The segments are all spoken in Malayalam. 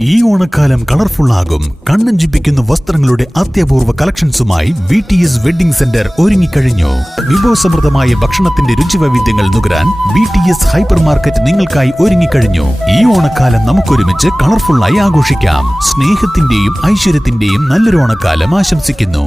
ഈ ഓണക്കാലം കളർഫുൾ ആകും. കണ്ണഞ്ചിപ്പിക്കുന്ന വസ്ത്രങ്ങളുടെ അത്യപൂർവ കളക്ഷൻസുമായി V T S wedding centre ഒരുങ്ങിക്കഴിഞ്ഞു. വിഭവസമൃദ്ധമായ ഭക്ഷണത്തിന്റെ രുചിവൈവിധ്യങ്ങൾ നുകരാൻ V T S hypermarket നിങ്ങൾക്കായി ഒരുങ്ങിക്കഴിഞ്ഞു. ഈ ഓണക്കാലം നമുക്കൊരുമിച്ച് കളർഫുള്ളായി ആഘോഷിക്കാം. സ്നേഹത്തിന്റെയും ഐശ്വര്യത്തിന്റെയും നല്ലൊരു ഓണക്കാലം ആശംസിക്കുന്നു.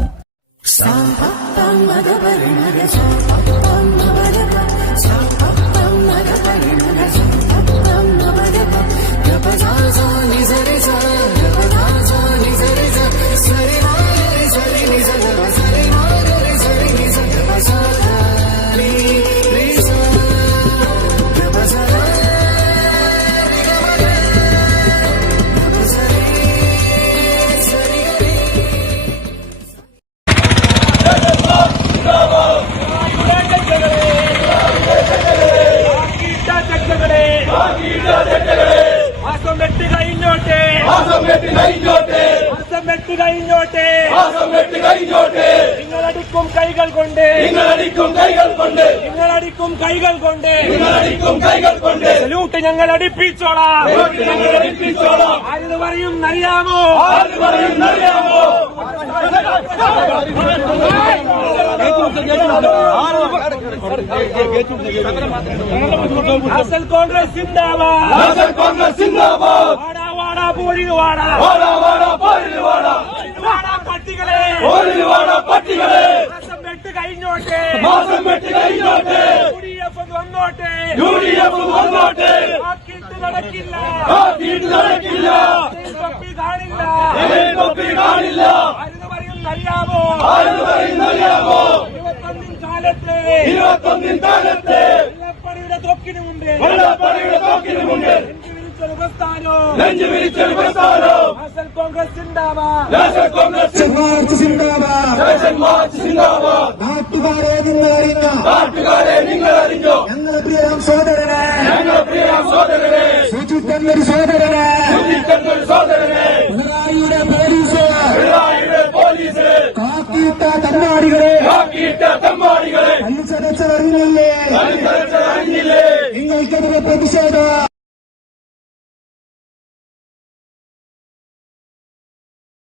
മാസം വെട്ട് കഴിഞ്ഞോട്ടെ മാസം വെട്ടി കഴിഞ്ഞോട്ടെ മാസം വെട്ട് കഴിഞ്ഞോട്ടെ മാസം വെട്ടി കഴിഞ്ഞോട്ടെ നിങ്ങളടിക്കും കൈകൾ കൊണ്ട്. നിങ്ങളടിക്കും കൈകൾ കൊണ്ട്. നിങ്ങളടിക്കും കൈകൾ കൊണ്ട്. നിങ്ങളടിക്കും കൈകൾ കൊണ്ട്. സല്യൂട്ട് ഞങ്ങൾ അടിപ്പിച്ചോളാം ഞങ്ങൾ അടിപ്പിച്ചോളാം ആരെന്ന് പറയും അറിയാമോ ആര് പറയുന്നറിയാമോ അസൽ കോൺഗ്രസ് സിന്ദാബാദ് നാസർ കോൺഗ്രസ് സിന്ദാബാദ് വാടാ വാടാ പോരിന് വാടാ. വാടാ വാടാ പോരിന് വാടാ. വാടാ പട്ടികളെ. പോരിന് വാടാ പട്ടികളെ. മാസം വെട്ട് കഴിഞ്ഞോട്ടെ. മാസം വെട്ടി കഴിഞ്ഞോട്ടെ. യു ഡി എഫ് വന്നോട്ടെ. യു ഡി എഫ് വന്നോട്ടെ ആക്കിയിട്ട് നടക്കില്ല. ആ തീട്ട് നടക്കില്ല. തൊപ്പി കാണില്ല. തൊപ്പി കാണില്ല. ആരെന്ന് പറയുന്നറിയാമോ ആര് പറയുന്നറിയാമോ കാലത്ത് ഇരുപത്തൊന്നിൻ കാലത്ത് വെള്ളപ്പണിയുടെ തൊക്കിന് മുമ്പ് വെള്ളപ്പണിയുടെ തോക്കിന് മുന്നിൽ വിളിച്ചൊരു പ്രസ്ഥാനോ നെഞ്ചു വിരിച്ചൊരു പ്രസ്ഥാനം അസൽ കോൺഗ്രസ് സിന്ദാബാദ് നാസർ കോൺഗ്രസ് മാർച്ച് സിന്ദാബാദ് നാഷൻ മാർച്ച് സിന്ദാബാദ് നാട്ടുകാരെ നിങ്ങൾ അറിഞ്ഞ നാട്ടുകാരെ നിങ്ങൾ അറിഞ്ഞോ ഞങ്ങൾ പ്രിയം സോദരനെ ഞങ്ങൾ പ്രിയ സോദരനെ സുജിത് എന്നൊരു സോദരനെ സുജിത്തെന്നൊരു അറിഞ്ഞില്ലേ നിങ്ങൾക്കെതിരെ പ്രതിഷേധം.